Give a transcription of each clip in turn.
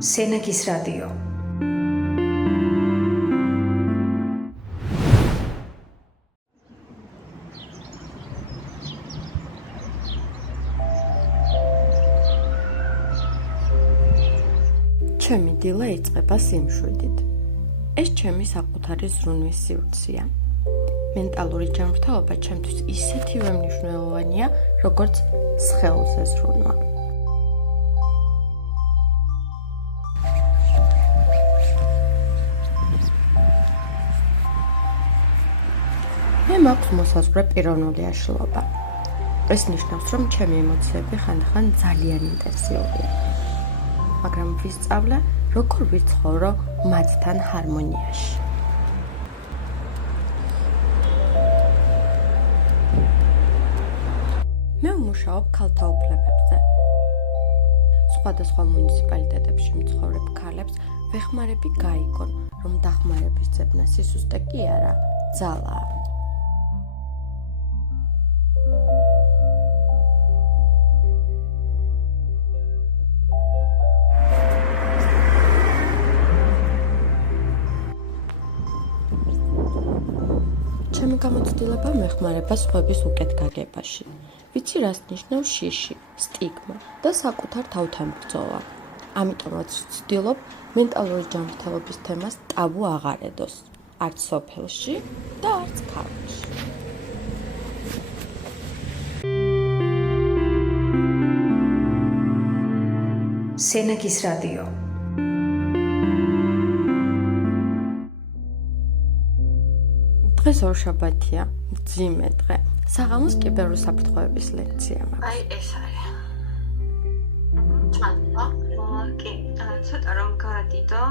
სენაკის რადიო. ჩემი დილა იწყება სიმშვიდით. ეს ჩემი საკუთარი ზრუნვის სივრცეა. მენტალური ჯანმრთელობა ჩემთვის ისეთივე მნიშვნელოვანია, როგორც სხეულზე ზრუნვა. მე მაქვს მოსაზღვრე პიროვნული აშლილობა. ეს ნიშნავს, რომ ჩემი ემოციები ხანდახან ძალიან ინტენსიურია. მაგრამ ვისწავლე, როგორ ვიცხოვრო მათთან ჰარმონიაში. მე ვმუშაობ ქალთა უფლებებზე. სხვადასხვა მუნიციპალიტეტებში მცხოვრებ ქალებს ვეხმარები გაიგონ, რომ დახმარების ძებნა სისუსტე კი არა, ძალაა. ჩემი გამოცდილება მეხმარება სხვების უკეთ გაგებაში. ვიცი, რას ნიშნავს შიში, სტიგმა და საკუთარ თავთან ბრძოლა. ამიტომაც ვცდილობ მენტალური ჯანმრთელობის თემას ტაბუ აღარ ედოს, არც სოფელში და არც ქალაქში. სენაკის რადიო. დღეს ორშაბათია, მძიმე დღე. საღამოს კიბერული საფრთხეების ლექცია მაქვს. აი ეს არის. ჩანდა, კი, ცოტა რომ გადიდო.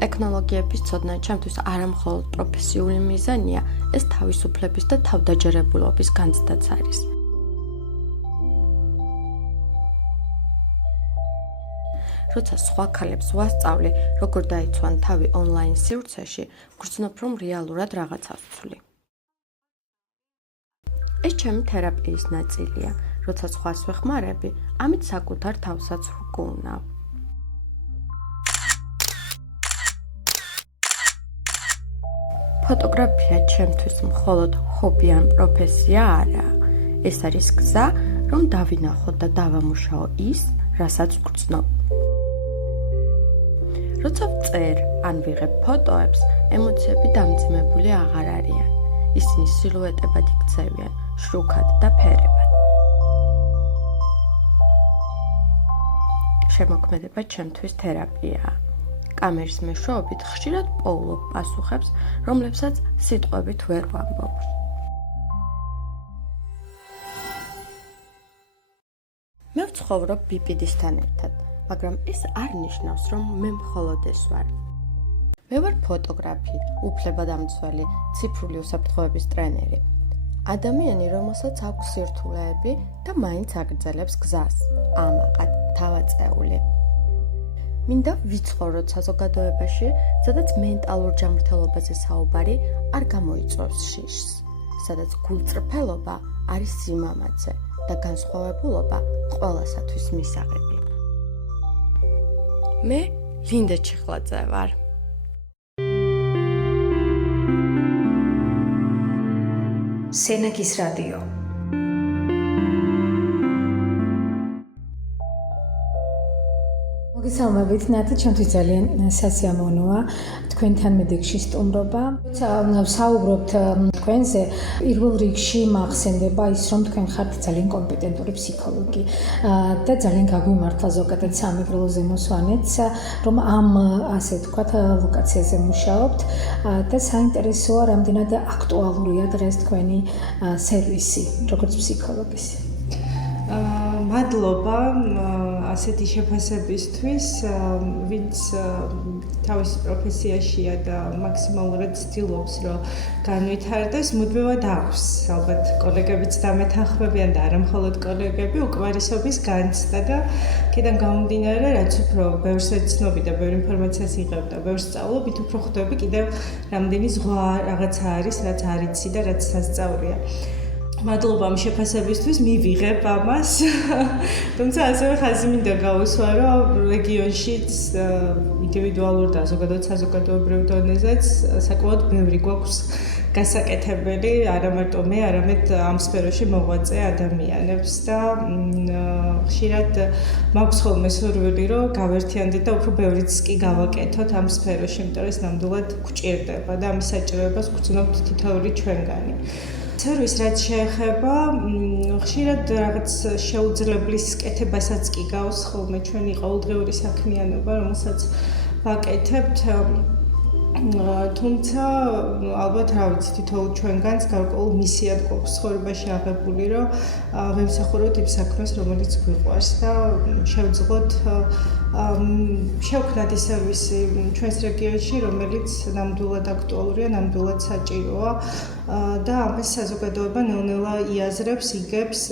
ტექნოლოგიების ცოდნა ჩემთვის არა მხოლოდ პროფესიული მიზანია, ეს თავისუფლების და თავდაჯერებულობის განცდაც არის. როცა სხვა ქალებს ვასწავლი, როგორ დაიცვან თავი ონლაინ სივრცეში, გრძნობ, რომ რეალურად რაღაცას ვცვლი. ეს ჩემი თერაპიის ნაწილია, როცა სხვას ვეხმარები, ამით საკუთარ თავსაც ვგუნავ. ფოტოგრაფია ჩემთვის მხოლოდ ჰობი ან პროფესია არაა. ეს არის გზა, რომ დავინახო და დავამუშაო ის, რასაც ვგრძნობ. როცა ვწერ ან ვიღებ ფოტოებს, ემოციები დამძიმებული აღარ არიან. ისინი სილუეტებად იქცევიან, შრუქად და ფერებად. შემოქმედება ჩემთვის თერაპიაა. კამერის მეშვეობით ხშირად პოულობ პასუხებს, რომლებსაც სიტყვებით ვერ ვამბობ. მე ვცხოვრობ ბიპიდისთან ერთად. მაგრამ ეს არ ნიშნავს, რომ მე მხოლოდ ეს ვარ. მე ვარ ფოტოგრაფი, უფლებადამცველი, ციფრული უსაფრთხოების ტრენერი. ადამიანი, რომელსაც აქვს სირთულეები და მაინც აგრძელებს გზას. ამაყად, თავაწეული. მინდა ვიცხოვროთ საზოგადოებაში, სადაც მენტალურ ჯანმრთელობაზე საუბარი არ გამოიწვევს შიშს, სადაც გულწრფელობა არის სიმამაცე და განსხვავებულობა ყველასათვის მისაღები. მე ლინდა ჩიხლაძე ვარ. სენაკის რადიო. მოგესალმებით, ნატა, ჩემთვის ძალიან სასიამოვნოა თქვენთან მედიქში სტუმრობა. როცა ვსაუბრობთ თქვენზე, პირველ რიგში მახსენდება ის, რომ თქვენ ხართ ძალიან კომპეტენტური ფსიქოლოგი და ძალიან გაგვიმართლა ზოგადად სამეგრელოზე მოსვანეც, რომ ამ ასე ვთქვათ ლოკაციაზე მუშაობთ და საინტერესოა, რამდენად აქტუალურია დღეს თქვენი სერვისი, როგორც ფსიქოლოგის. მადლობა ასეთი შეფასებისთვის, ვინც თავის პროფესიაშია და მაქსიმალურად ცდილობს, რომ განვითარდეს, მუდმივად აქვს. ალბათ კოლეგებიც დამეთანხმებიან და არა მხოლოდ კოლეგები, უკმარისობის განცდა და აქედან გამომდინარე, რაც უფრო ბევრს ეცნობი და ბევრ ინფორმაციას იღებ და ბევრს სწავლობ, ით უფრო ხვდები კიდევ რამდენი ზღვა რაღაცა არის, რაც არ იცი და რაც სასწაულია. მადლობა ამ შეფასებისთვის, მივიღებ ამას. თუმცა ასევე ხაზი მინდა გავუსვა, რომ რეგიონშიც ინდივიდუალურ და ზოგადად საზოგადოებრივ დონეზეც საკმაოდ ბევრი გვაქვს გასაკეთებელი, არა მარტო მე, არამედ ამ სფეროში მოღვაწე ადამიანებს და ხშირად მაქვს ხოლმე სურვილი, რომ გავერთიანდეთ და უფრო ბევრიც კი გავაკეთოთ ამ სფეროში, იმიტომ რომ ეს ნამდვილად გვჭირდება და ამის საჭიროებას გვგრძნობთ თითოეული ჩვენგანი. სერვის რაც შეეხება, ხშირად რაღაც შეუძლებლის კეთებასაც კი გავს ხოლმე ჩვენი ყოველდღიური საქმიანობა, რომელსაც ვაკეთებთ. თუმცა ალბათ რა ვიცი, თითოეულ ჩვენგანს გარკვეულ მისიად გვაქვს ცხოვრებაში აღებული, რომ ვემსახუროთ იმ საქმეს, რომელიც გვიყვარს და შევძლოთ შევქმნათ ის სერვისი ჩვენს რეგიონში, რომელიც ნამდვილად აქტუალურია, ნამდვილად საჭიროა და ამას საზოგადოება ნელ-ნელა იაზრებს, იგებს.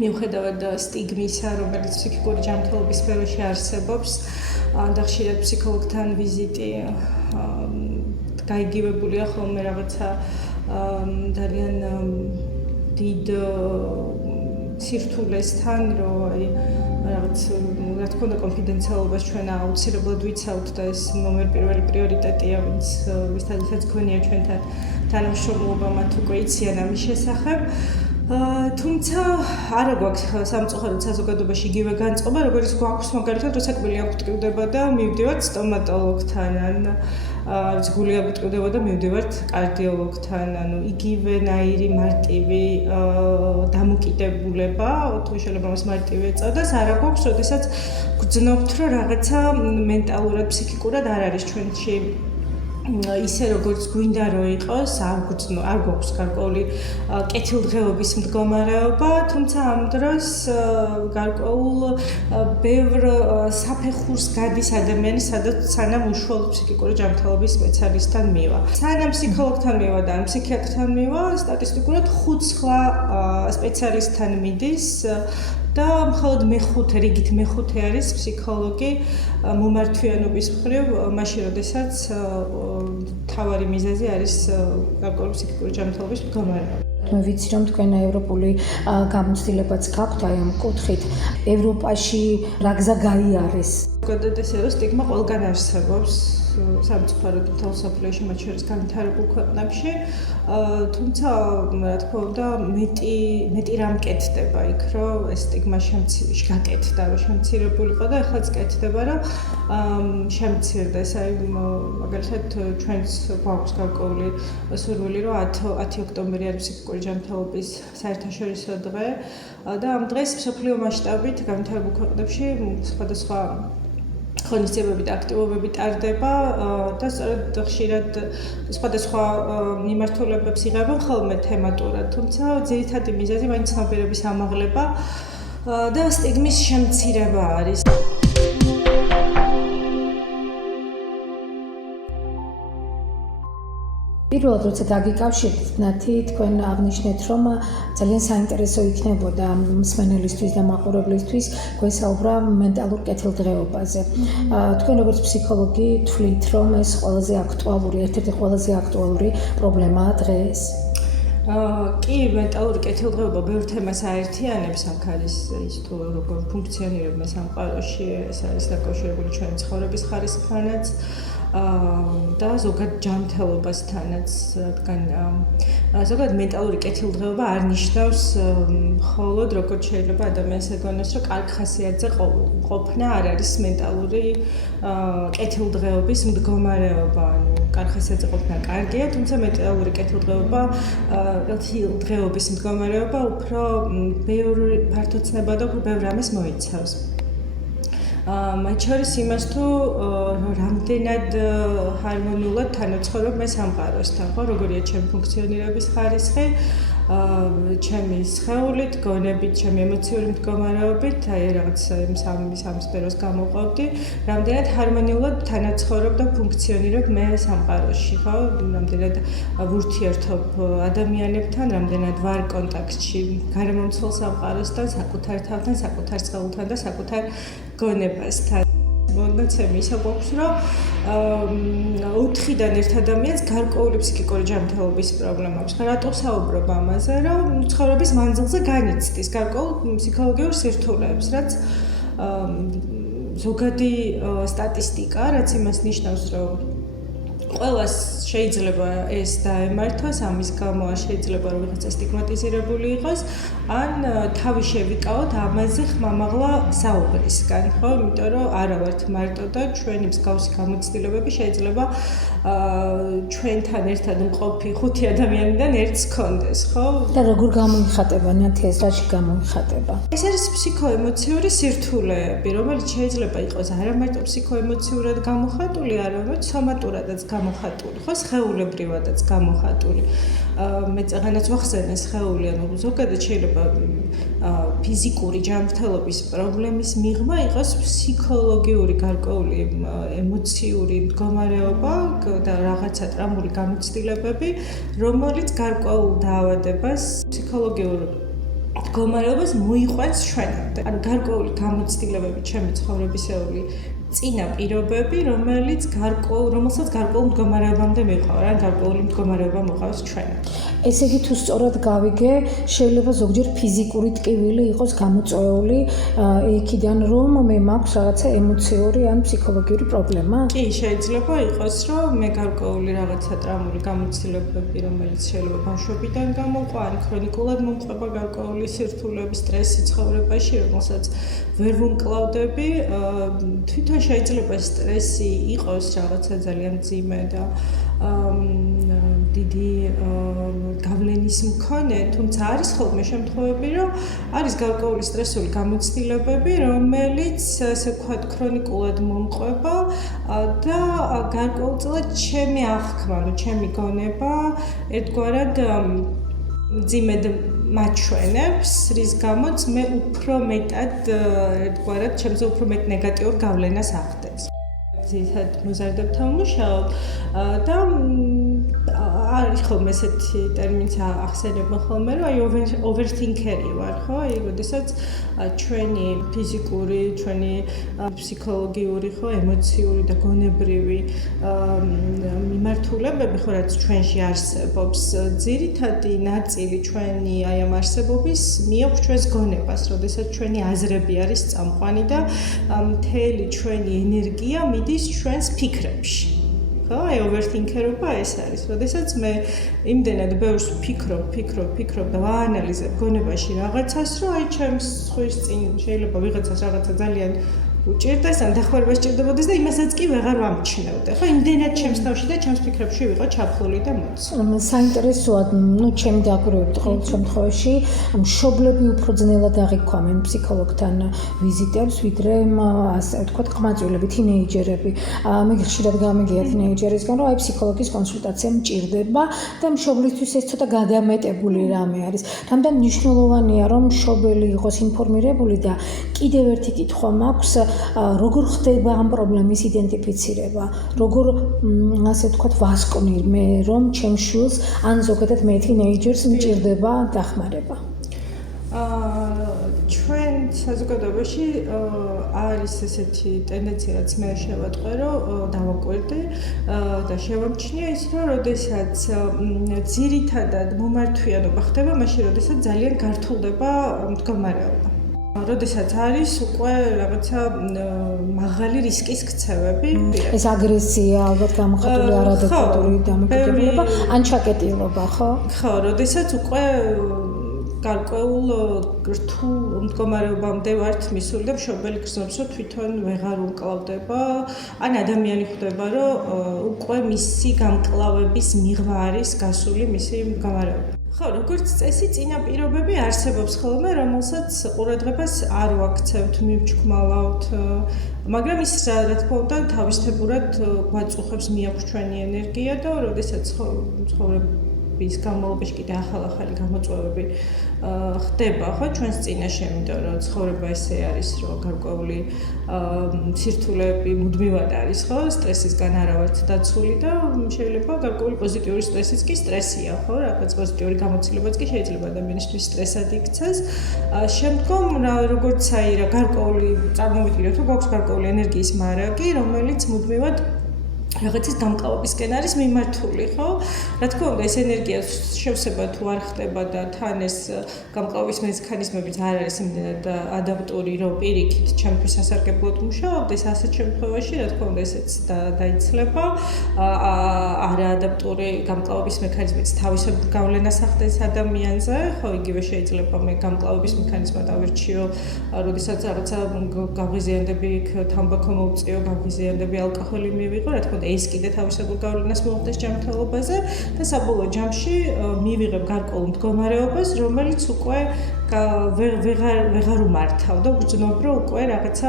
მიუხედავად სტიგმისა, რომელიც ფსიქიკური ჯანმრთელობის სფეროში არსებობს, და ხშირად ფსიქოლოგთან ვიზიტი გაიგივებულია ხოლმე რაღაცა ძალიან დიდ სირთულესთან, რომ აი რაღაც რა თქმა უნდა კონფიდენციალობას ჩვენ აუცილებლად ვიცავთ და ეს ნომერ პირველი პრიორიტეტია, ვისაც გქონია ჩვენთან თანამშრომლობა, მათ უკვე იციან ამის შესახებ. თუმცა არა გვაქვს სამწუხაროდ საზოგადოებაში იგივე განწყობა, როგორც გვაქვს მაგალითად, რომ საკველი აგვტკივდება და მივდივართ სტომატოლოგთან, ან გული აგვტკივდება და მივდივართ კარდიოლოგთან, ანუ იგივენაირი მარტივი დამოკიდებულება, თუ შეიძლება მას მარტივი ეწოდეს, არა გვაქვს, როდესაც გძნობთ, რომ რაღაცა მენტალურად, ფსიქიკურად არ არის ჩვენში ისე როგორც გვინდა რომ იყოს, არ გვაქვს გარკვეული კეთილდღეობის მდგომარეობა, თუმცა ამ დროს გარკვეულ ბევრ საფეხურს გადის ადამიანი, სადაც სანამ უშუალოდ ფსიქიკური ჯანმრთელობის სპეციალისტთან მივა. სანამ ფსიქოლოგთან მივა და ფსიქიატრთან მივა, სტატისტიკურად 5 სხვა სპეციალისტთან მიდის და მხოლოდ რიგით მეხუთე არის ფსიქოლოგი მომართვიანობის მხრივ, მაშინ როდესაც თავარი მიზეზი არის გარკვეული ფსიქიკური ჯანმრთელობის მდგომარეობა. მე ვიცი, რომ თქვენ ევროპული გამოცდილებაც გაქვთ აი ამ კუთხით. ევროპაში რა გზა გაიარეს? ზოგადად ესე რომ სტიგმა ყველგან არსებობს, სამწუხაროდ მთელ მსოფლიოში, მათ შორის განვითარებულ ქვეყნებში, თუმცა რა თქმა უნდა მეტი რამ კეთდება იქ, რომ ეს სტიგმა გაკეთდა, რომ შემცირებულიყო და ახლაც კეთდება, რომ შემცირდეს. აი მაგალითად ჩვენს გვაქვს გარკვეული სურვილი, რომ 10 ოქტომბერი არის ფსიქიკური ჯანმრთელობის საერთაშორისო დღე და ამ დღეს მსოფლიო მასშტაბით განვითარებულ ქვეყნებში სხვადასხვა ღონისძიებები და აქტივობები ტარდება და სწორედ ხშირად სხვადასხვა მიმართულებებს იღებენ ხოლმე თემატურად, თუმცა ძირითადი მიზეზი მაინც ცნობიერების ამაღლება და სტიგმის შემცირება არის. პირველად როცა დაგიკავშირდით ნათი, თქვენ აღნიშნეთ, რომ ძალიან საინტერესო იქნებოდა მსმენელისთვის და მაყურებლისთვის გვესაუბრა მენტალურ კეთილდღეობაზე. თქვენ როგორც ფსიქოლოგი თვლით, რომ ეს ყველაზე აქტუალური, ერთ-ერთი ყველაზე აქტუალური პრობლემაა დღეს? კი, მენტალური კეთილდღეობა ბევრ თემას აერთიანებს, აქ არის ის თუ როგორ ფუნქციონირებმა სამყაროში, ეს არის დაკავშირებული ჩვენი ცხოვრების ხარისხთანაც და ზოგადად ჯანმრთელობასთანაც, რადგან ზოგადად მენტალური კეთილდღეობა არ ნიშნავს მხოლოდ როგორც შეიძლება ადამიანს ეგონოს, რომ კარგ ხასიათზე ყოფნა არ არის მენტალური კეთილდღეობის მდგომარეობა, ანუ კარგ ხასიათზე ყოფნა კარგია, თუმცა მენტალური კეთილდღეობა კეთილდღეობის მდგომარეობა უფრო ბევრ ფართოცნება და უფრო ბევრ რამეს მოიცავს. მათ შორის იმას თუ რამდენად ჰარმონიულად თანაცხოვრობ მე სამყაროსთან, ხო, როგორია ჩემი ფუნქციონირების ხარისხი, ჩემი სხეულით, გონებით, ჩემი ემოციური მდგომარეობით, აი რაღაც სამ სფეროს გამოვყავდი, რამდენად ჰარმონიულად თანაცხოვრობ და ფუნქციონირებ მე სამყაროში, ხო, რამდენად ვურთიერთობ ადამიანებთან, რამდენად ვარ კონტაქტში გარემომცველ სამყაროსთან, საკუთარ თავთან, საკუთარ სხეულთან და საკუთარ გონებასთან. მონაცემი ისე გვაქვს, რომ 4-დან 1 ადამიანს გარკვეული ფსიქიკური ჯანმრთელობის პრობლემა აქვს. რატო საუბრობ ამაზე, რომ ცხოვრების მანძილზე განიცდის გარკვეულ ფსიქოლოგიურ სირთულეებს, რაც ზოგადი სტატისტიკა, რაც იმას ნიშნავს, რომ ყველას შეიძლება ეს დაემართოს, ამის გამო შეიძლება რომ ვიღაცა სტიგმატიზირებული იყოს, ან თავი შევიკავოთ ამაზე ხმამაღლა საუბრისგან, ხო? იმიტომ რომ არა ვართ მარტო და ჩვენი მსგავსი გამოცდილებები შეიძლება ჩვენთან ერთად მყოფი 5 ადამიანიდან ერთს გქონდეს, ხო? და როგორ გამოიხატება ნათი ეს რაში გამოიხატება? ეს არის ფსიქოემოციური სირთულეები, რომელიც შეიძლება იყოს არა მარტო ფსიქოემოციურად გამოხატული, არამედ სომატურადაც გამოხატული, ხო? სხეულებრივადაც გამოხატული. მე წაღანაც ვახსენე სხეული, ანუ ზოგადად შეიძლება ფიზიკური ჯანმრთელობის პრობლემის მიღმა იყოს ფსიქოლოგიური გარკვეული ემოციური მდგომარეობა და რაღაცა ტრამული გამოცდილებები, რომელიც გარკვეულ დაავადებას ფსიქოლოგიურ მდგომარეობას მოიყვანს ჩვენამდე. ანუ გარკვეული გამოცდილებები ჩემი ცხოვრებისეული წინა პირობები, რომელსაც გარკვეულ მდგომარეობამდე მიყავს, ან გარკვეული მდგომარეობა მოყავს ჩვენად. ესე იგი თუ სწორად გავიგე, შეიძლება ზოგჯერ ფიზიკური ტკივილი იყოს გამოწვეული იქიდან, რომ მე მაქვს რაღაცა ემოციური ან ფსიქოლოგიური პრობლემა? კი, შეიძლება იყოს, რომ მე გარკვეული რაღაცა ტრამული გამოცდილებები, რომელიც შეიძლება ბავშვობიდან გამოყვა, ან ქრონიკულად მომყვება გარკვეული სირთულეები, სტრესი ცხოვრებაში, რომელსაც ვერ ვუმკლავდები, თვითონ შეიძლება სტრესი იყოს რაღაცა ძალიან მძიმე და დიდი გავლენის მქონე, თუმცა არის ხოლმე შემთხვევები, რომ არის გარკვეული სტრესული გამოცდილებები, რომელიც ასე ვქვათ ქრონიკულად მომყვება და გარკვეულწილად ჩემი აღქმა, ჩემი გონება ერთგვარად მძიმედ მაჩვენებს, რის გამოც მე უფრო მეტად ერთგვარად ჩემზე უფრო მეტ ნეგატიურ გავლენას ახდენს. ძირითადად მოზარდებ თამუშაობ და არის ხოლმე ესეთი ტერმინიც ახსენებენ ხოლმე, რომ აი overthinker-ი ვარ, ხო? აი, როდესაც ჩვენი ფიზიკური, ჩვენი ფსიქოლოგიური, ხო, ემოციური და გონებრივი მიმართულებები, ხო, რაც ჩვენში არსებობს, ძირითადი ნაწილი ჩვენი აი ამ არსებობის მიაქვს ჩვენს გონებას, როდესაც ჩვენი აზრები არის წამყვანი და მთელი ჩვენი ენერგია მიდის ჩვენს ფიქრებში. აი overthinker-ობა ეს არის, როდესაც მე იმდენად ბევრს ვფიქრობ და ვაანალიზებ გონებაში რაღაცას, რომ აი ჩემს ხვის წინ შეიძლება ვიღაცას რაღაცა ძალიან უჭირდეს, ან დახმარება სჭირდებოდეს და იმასაც კი ვეღარ ვამჩნევდე. ხო, იმდენად ჩემს თავში და ჩემს ფიქრებში ვიყო ჩაფლული და მოცული. საინტერესოა, ჩემი დაკვირვებით ყოველ შემთხვევაში, მშობლები უფრო ძნელად აღიქვამენ ფსიქოლოგთან ვიზიტებს, ვიდრე ასე ვთქვათ, ყმაწვილები, თინეიჯერები. მე ხშირად გამიგია თინეიჯერისგან, რომ აი ფსიქოლოგის კონსულტაცია მჭირდება და მშობლისთვის ეს ცოტა გადამეტებული რამე არის. რამდენ მნიშვნელოვანია, რომ მშობელი იყოს ინფორმირებული და კიდევ ერთი კითხვა მაქვს, როგორ ხდება ამ პრობლემის იდენტიფიცირება, როგორ ასე ვთქვათ ვასკვნი მე რომ ჩემ შვილს ან ზოგადად მე თინეიჯერს მჭირდება დახმარება. ჩვენ საზოგადოებაში არის ესეთი ტენდენცია, რაც მე შევატყვე, რომ დავაკვირდი და შევამჩნიე ის, რომ როდესაც ძირითადად მომართვიანობა ხდება, მაშინ როდესაც ძალიან გართულდება მდგომარეობა. როდესაც არის უკვე რაღაცა მაღალი რისკის ქცევები. ეს აგრესია, ალბათ გამოხატული არადეკვატური დამოკიდებულება, ან ჩაკეტილობა, ხო? ხო, როდესაც უკვე გარკვეულ რთულ მდგომარეობამდე ვართ მისული და მშობელი გრძნობს, რომ თვითონ ვეღარ უმკლავდება, ან ადამიანი ხვდება, რომ უკვე მისი გამკლავების მიღმა არის გასული მისი მდგომარეობა. ხო, როგორც წესი, წინა პირობები არსებობს ხოლმე, რომელსაც ყურადღებას არ ვაქცევთ, მივჩქმალავთ, მაგრამ ის რა თქმა უნდა თავისებურად გვაწუხებს, მიაქვს ჩვენი ენერგია და როდესაც წლების განმავლობაში კიდე ახალი გამოწვევები ხდება ხო ჩვენს წინაშე, იმიტომ რომ ცხოვრება ესე არის, რომ გარკვეული სირთულეები მუდმივად არის ხო, სტრესისგან არა ვართ დაცული და შეიძლება გარკვეული პოზიტიური სტრესიც კი სტრესია ხო, რაღაც პოზიტიური გამოცდილებაც კი შეიძლება ადამიანისთვის სტრესად იქცეს. შემდგომ როგორც აი რა გარკვეული წარმოვიდგინოთ, რომ გვაქვს გარკვეული ენერგიის მარაგი, რომელიც მუდმივად რაღაცის გამკლავებისკენ არის მიმართული, ხო? რა თქმა უნდა, ეს ენერგია შევსება თუ არ ხდება და თან ეს გამკლავების მექანიზმებიც არ არის იმდენად ადაპტური, რომ პირიქით ჩემთვის სასარგებლოდ მუშაობდეს, ასეთ შემთხვევაში, რა თქმა უნდა, ესეც დაიცლება. არაადაპტური გამკლავების მექანიზმიც თავისებურ გავლენას ახდენს ადამიანზე, ხო, იგივე შეიძლება მე გამკლავების მექანიზმად ავირჩიო, როდესაც რაღაცა გაღვიზიანდები თამბაქო მოვწიო, გაღვიზიანდები ალკოჰოლი მივიღო, რა თქმა უნდა, ეს კიდე თავისებურ გავლენას მოახდენს ჯანმრთელობაზე და საბოლოო ჯამში მივიღებ გარკვეულ მდგომარეობას, რომელიც უკვე ვეღარ უმართავ და ვგრძნობ, რომ უკვე რაღაცა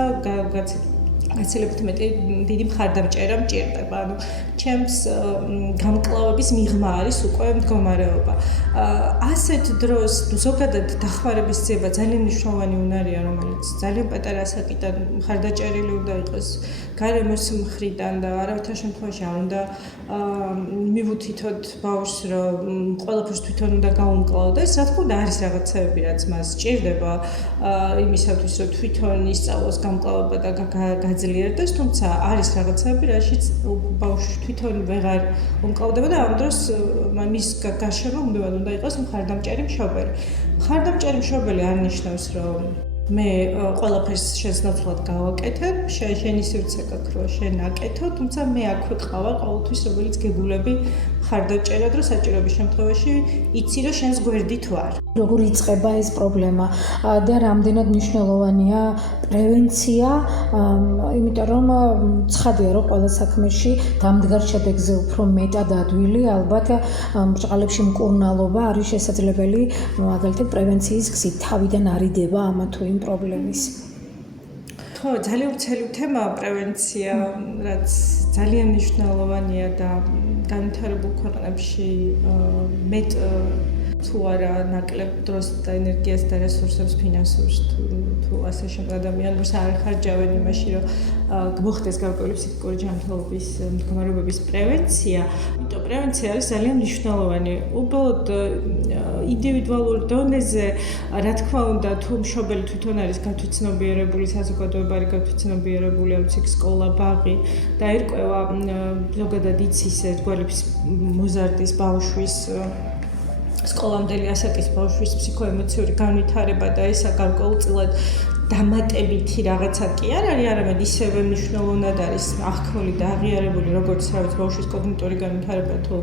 გაცილებით მეტი დიდი მხარდამჭერა მჭირდება. ანუ ჩემს გამკლავების მიღმა არის უკვე მდგომარეობა. ასეთ დროს ზოგადად დახმარების ძიება ძალიან მნიშვნელოვანი უნარია, რომელიც ძალიან პატარა ასაკიდან მხარდაჭერილი უნდა იყოს გარემოს მხრიდან და არავითარ შემთხვევაში არ უნდა მივუთითოთ ბავშვს, რომ ყველაფერს თვითონ უნდა გაუმკლავდეს. რა თქმა უნდა, არის რაღაცები, რაც მას სჭირდება იმისათვის, რომ თვითონ ისწავლოს გამკლავება და გაძლიერდეს, თუმცა არის რაღაცები, რაშიც ბავშვი თვითონ ვეღარ უმკლავდება და ამ დროს მის გარშემო უნდა იყოს მხარდამჭერი მშობელი. მხარდამჭერი მშობელი არ ნიშნავს, რომ მე ყველაფერს შეზნოცვლად გავაკეთებ, შენი სივრცე გაქვს, რომ შენ აკეთო, თუმცა მე აქ ვიყავა ყოველთვის, რომელიც გეგულები მხარდაჭერა, რომ საჭიროების შემთხვევაში იცი, რომ შენს გვერდი თუ არ. როგორ იწყება ეს პრობლემა და რამდენად მნიშვნელოვანია პრევენცია, იმიტომ რომ ცხადია, რომ ყველა საქმეში დამდგარ შედეგზე უფრო მეტად ადვილი, ალბათ ბრჭყალებში მკურნალობა არის შესაძლებელი, მაგალითად პრევენციის გზით თავიდან არიდება ამა თუ იმ პრობლემის. ხო, ძალიან ვრცელი თემაა პრევენცია, რაც ძალიან მნიშვნელოვანია და განვითარებულ ქვეყნებში მეტ თუ არა ნაკლებ დროს და ენერგიას და რესურსებს ფინანსურს თუ ასე შემდეგ ადამიანებს არ ხარჯავენ იმაში, რომ მოხდეს გარკვეული ფსიქიკური ჯანმრთელობის მდგომარეობების პრევენცია. იმიტომ პრევენცია არის ძალიან მნიშვნელოვანი. უბრალოდ ინდივიდუალურ დონეზე, რა თქმა უნდა, თუ მშობელი თვითონ არის გათვითცნობიერებული, საზოგადოება არის გათვითცნობიერებული, აუცი სკოლა, ბაღი და ერკვევა ზოგადად იცის ერთგვარი მოზარდის ბავშვის სკოლამდელი ასაკის ბავშვის ფსიქოემოციური განვითარება და ესა გარკვეულწილად დამატებითი რაღაცა კი არ არის, არამედ ისევე მნიშვნელოვნად არის აღქმული და აღიარებული, როგორც რაღაც ბავშვის კოგნიტური განვითარება თუ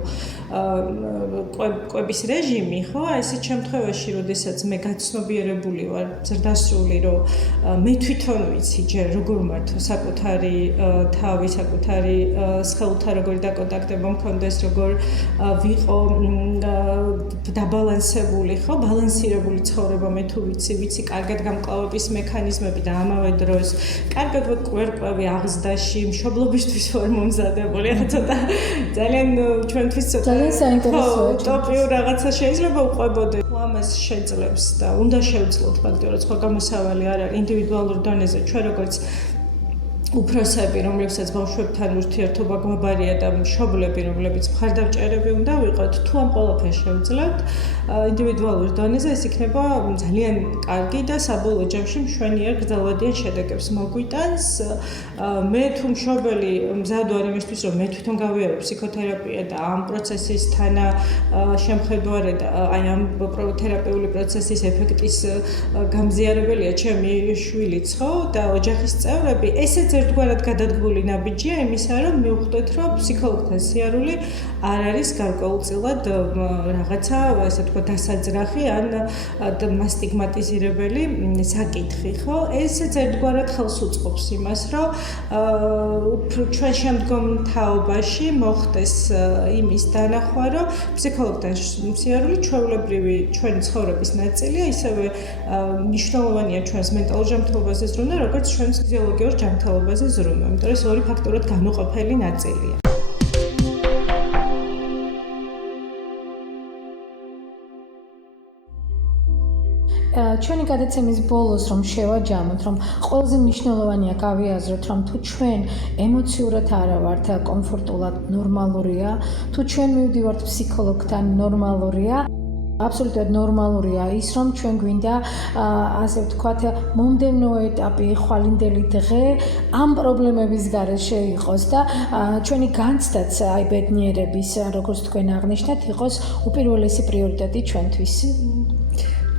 კვების რეჟიმი, ხო? ესეთ შემთხვევაში, როდესაც მე გაცნობიერებული ვარ, ზრდასრული, რომ მე თვითონ ვიცი ჯერ როგორ მართო საკუთარი თავი, საკუთარი სხეულთან როგორი დაკონტაქტება მქონდეს, როგორ ვიყო დაბალანსებული, ხო? ბალანსირებული ცხოვრება მე თუ ვიცი კარგად გამკლავების მექანიზმები და ამავე დროს კარგად ვერკვევი აღზრდაში, მშობლობისთვის ვარ მომზადებული. ახლა ცოტა ძალიან ჩვენთვის ცოტა საინტერესოა. ტოპიურ რაღაცა შეიძლება უყვებოდე. ამას შეძლებს და უნდა შევძლოთ ფაქტიურად სხვა გამოსავალი არ არის ინდივიდუალურ დონეზე ჩვენ როგორც უფროსები, რომლებსაც ბავშვებთან ურთიერთობა გვაბარია და მშობლები, რომლებიც მხარდამჭერები უნდა ვიყოთ, თუ ამ ყველაფერს შევძლებთ ინდივიდუალურ დონეზე, ეს იქნება ძალიან კარგი და საბოლოო ჯამში მშვენიერ გრძელვადიან შედეგებს მოგვიტანს. მე თუ მშობელი მზად ვარ იმისთვის, რომ მე თვითონ გავიარო ფსიქოთერაპია და ამ პროცესის შემხედვარედ აი ამ თერაპიული პროცესის ეფექტის გამზიარებელია ჩემი შვილიც, ხო? და ოჯახის წევრები, ესეც ერთგვარად გადადგმული ნაბიჯია იმისა, რომ მივხვდეთ, რომ ფსიქოლოგთან სიარული არ არის გარკვეულწილად რაღაცა, ასე თქვა, დასაძრახი ან მასტიგმატიზირებელი საკითხი, ხო? ესეც ერთგვარად ხელს უწყობს იმას, რომ ჩვენ შემდგომ თაობაში მოხდეს იმის დანახვა, რომ ფსიქოლოგთან სიარული ჩვეულებრივი ჩვენი ცხოვრების ნაწილია, ისევე მნიშვნელოვანია ჩვენს მენტალურ ჯანმრთელობაზე ზრუნვა, როგორც ჩვენს ფიზიოლოგიურ ჯანმრთელობაზე ზრუნვა, იმიტომ რომ ეს ორი ფაქტორად განუყოფელი ნაწილია. ჩვენი გადაცემის ბოლოს რომ შევაჯამოთ, რომ ყველაზე მნიშვნელოვანია გავიაზროთ, რომ თუ ჩვენ ემოციურად არა ვართ კომფორტულად, ნორმალურია, თუ ჩვენ მივდივართ ფსიქოლოგთან, ნორმალურია. Აბსოლუტურად ნორმალურია ის, რომ ჩვენ გვინდა ასე ვთქვათ, მომდევნო ეტაპი, ხვალინდელი დღე ამ პრობლემების გარეშე იყოს და ჩვენი განცდაც აი ბედნიერების, როგორც თქვენ აღნიშნეთ, იყოს უპირველესი პრიორიტეტი ჩვენთვის.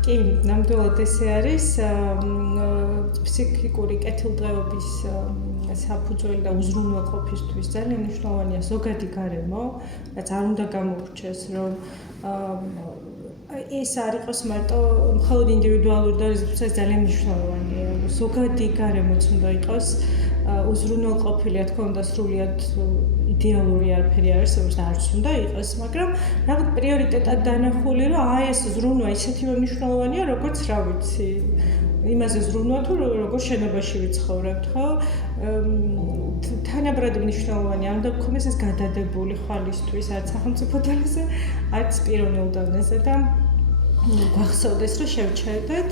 კი, ნამდვილად ესე არის. ფსიქიკური კეთილდღეობის საფუძველი და უზრუნველყოფისთვის ძალიან მნიშვნელოვანია ზოგადი გარემო, რაც არ უნდა გამოვრჩეს, რომ ეს არ იყოს მარტო მხოლოდ ინდივიდუალური და ეს ძალიან მნიშვნელოვანია. ზოგადი გარემოც უნდა იყოს უზრუნველყოფილი, რა თქმა უნდა, სრულიად იდეალური არაფერი არ არსებობს და არც უნდა იყოს, მაგრამ რაღაც პრიორიტეტად დანახული, რომ აი ეს ზრუნვა ისეთი მნიშვნელოვანია, როგორც რა ვიცი. იმაზე ზრუნვა თუ როგორ შენობაში ვიცხოვრებთ, ხო? თანაბრად მნიშვნელოვანია, უნდა გქონდეს ეს გადადებული ხვალისთვის, არც სახელმწიფო დონეზე, არც პიროვნულ დონეზე და გახსოვდეს, რომ შევჩერდეთ,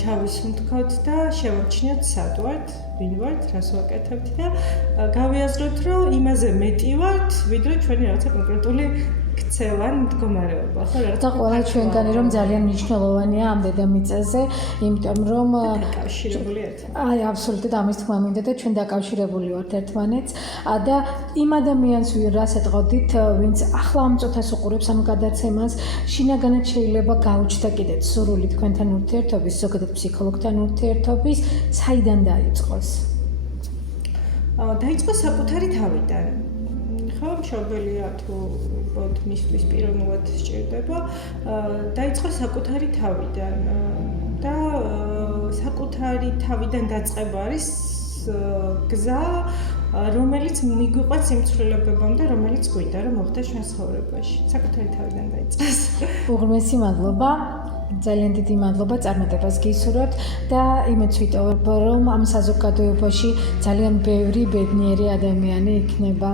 ჩავისუნთქოთ და შევამჩნიოთ სად ვართ, ვინ ვართ, რას ვაკეთებთ და გავიაზროთ, რომ იმაზე მეტი ვართ, ვიდრე ჩვენი რაღაცა კონკრეტული ქცევან მდგომარეობა, ხო რა? და ყველა ჩვენგანი რომ ძალიან მნიშვნელოვანია ამ დედამიწაზე, იმიტომ რომ დაკავშირებული ერთმანეთს. აი, აბსოლუტურად ამის თქმა მინდა და ჩვენ დაკავშირებული ვართ ერთმანეთს და იმ ადამიანს რაც ეთყოდით, ვინც ახლა ამ წუთას უყურებს ამ გადაცემას, შინაგანად შეიძლება გაუჩნდა კიდეც სურვილი თქვენთან ურთიერთობის, ზოგადად ფსიქოლოგთან ურთიერთობის, საიდან დაიწყოს? დაიწყო საკუთარი თავიდან. ხო, მშობელია თუ მისთვის პიროვნულად სჭირდება, დაიწყო საკუთარი თავიდან და საკუთარი თავიდან დაწყება არის გზა, რომელიც მიგვიყვანს იმ ცვლილებებამდე, რომელიც გვინდა რომ მოხდეს ჩვენ ცხოვრებაში. საკუთარი თავიდან დაიწყოს. უღრმესი მადლობა. ძალიან დიდი მადლობა წარმატებას გისურვებთ და იმედს ვიტოვებ, რომ ამ საზოგადოებაში ძალიან ბევრი ბედნიერი ადამიანი იქნება.